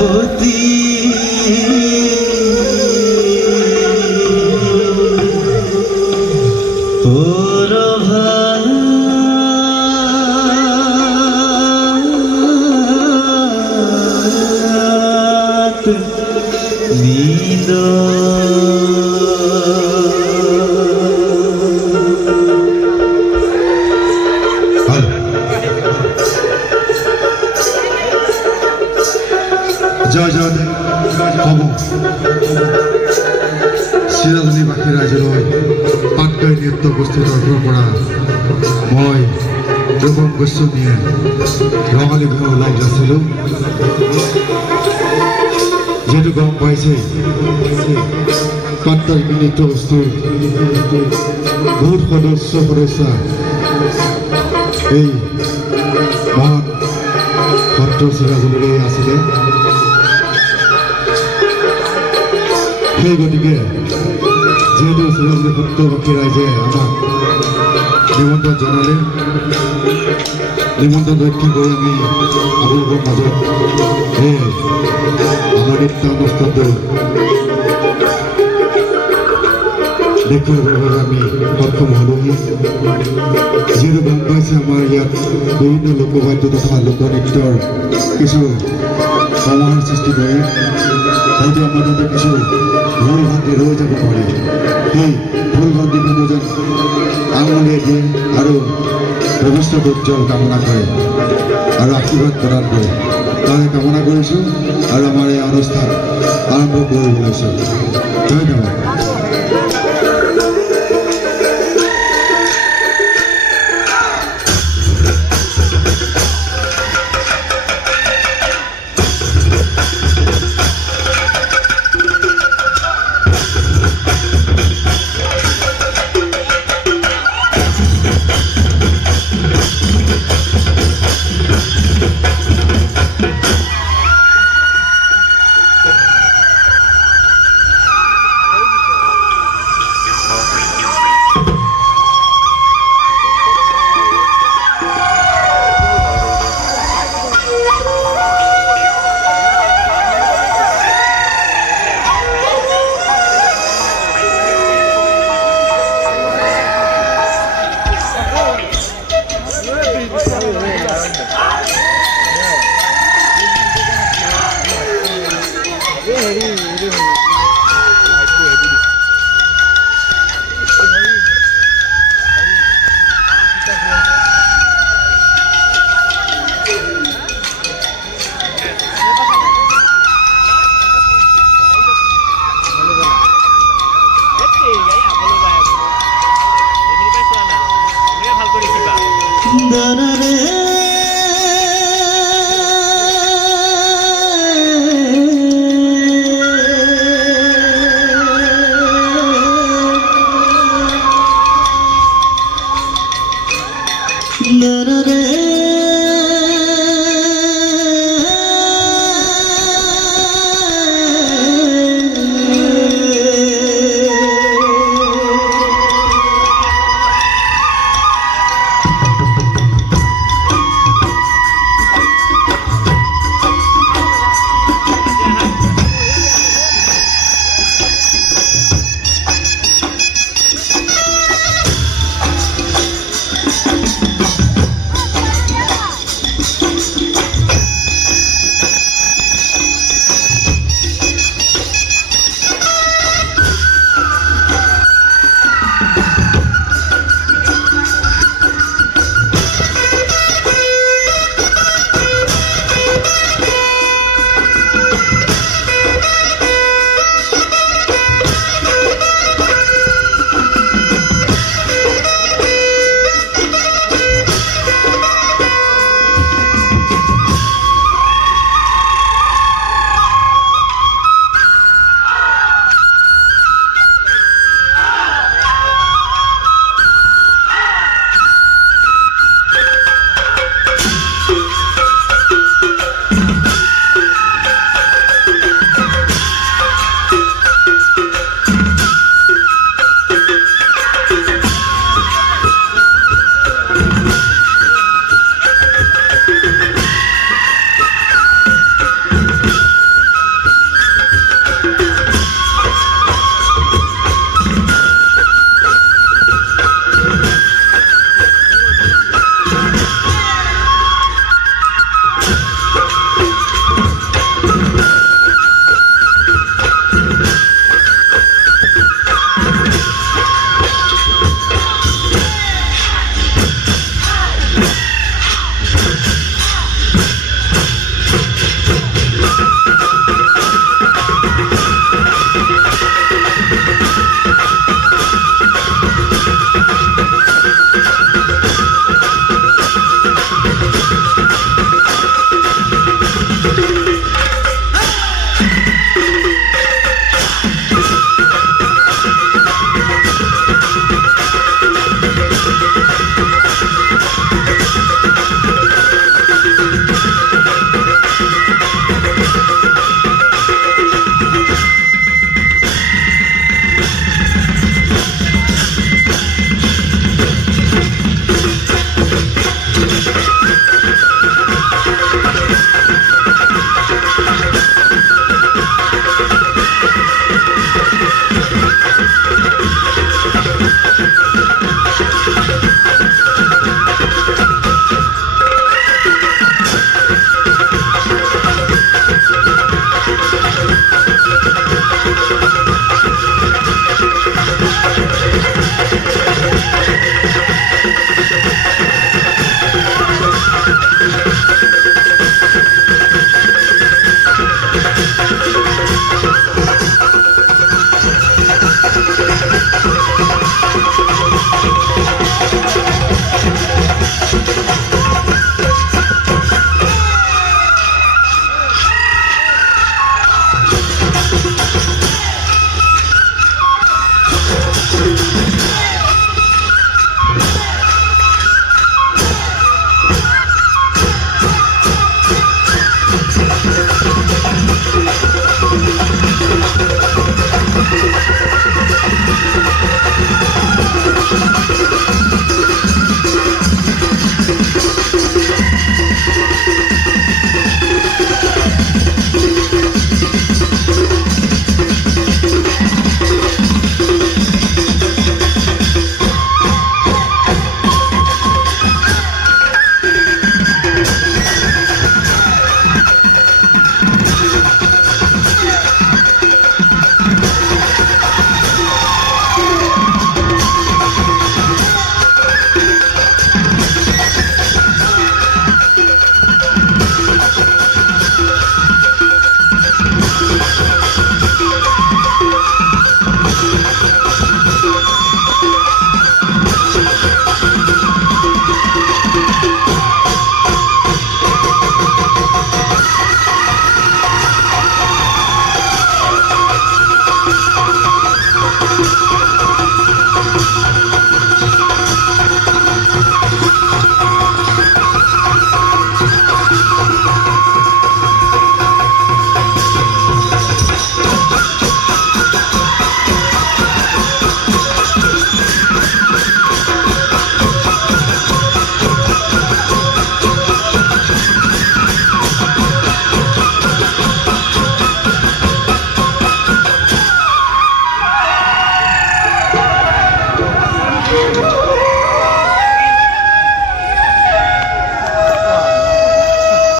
অতি প্ৰভাত নীল জয় জয় হব চিৰাজনীবাসী ৰাইজলৈ পাটকাই নৃত্য প্ৰস্তুতৰ পৰা মই ৰূপম গোস্বামীয়ে ৰঙালী বিহু ওলাই গৈছিলোঁ। যিহেতু গম পাইছে পাটকাই নৃত্য বস্তুৰ বহুত সদস্যা এই মহান সত্ৰ চিৰাজনীলৈ আছিলে। সেই গতিকে যিহেতু চিৰাজনী সত্ৰবাসী ৰাইজে আমাক নিমন্ত্ৰণ জনালে, নিমন্ত্ৰণ ৰক্ষা কৰি আমি আপোনালোকৰ মাজত এই আমাৰ নৃত্যানুষ্ঠানটো দেখুৱাবৰ বাবে আমি সক্ষম হ'লোহি। যিহেতু গম পাইছে আমাৰ ইয়াত বিভিন্ন লোকবাদ্য তথা লোকনৃত্যৰ কিছু সমাহাৰ সৃষ্টি কৰে, হয়তো আমাৰ তাতে কিছু ভুল ভ্ৰান্তি ৰৈ যাব পাৰে। সেই ভুল ভ্ৰান্তিসমূহ যেন আঙুলিয়াই দিয়ে আৰু ভৱিষ্যত উজ্জ্বল কামনা কৰে আৰু আশীৰ্বাদ প্ৰদান কৰে, তাৰে কামনা কৰিছোঁ আৰু আমাৰ এই অনুষ্ঠান আৰম্ভ কৰিব লৈছোঁ। ধন্যবাদ।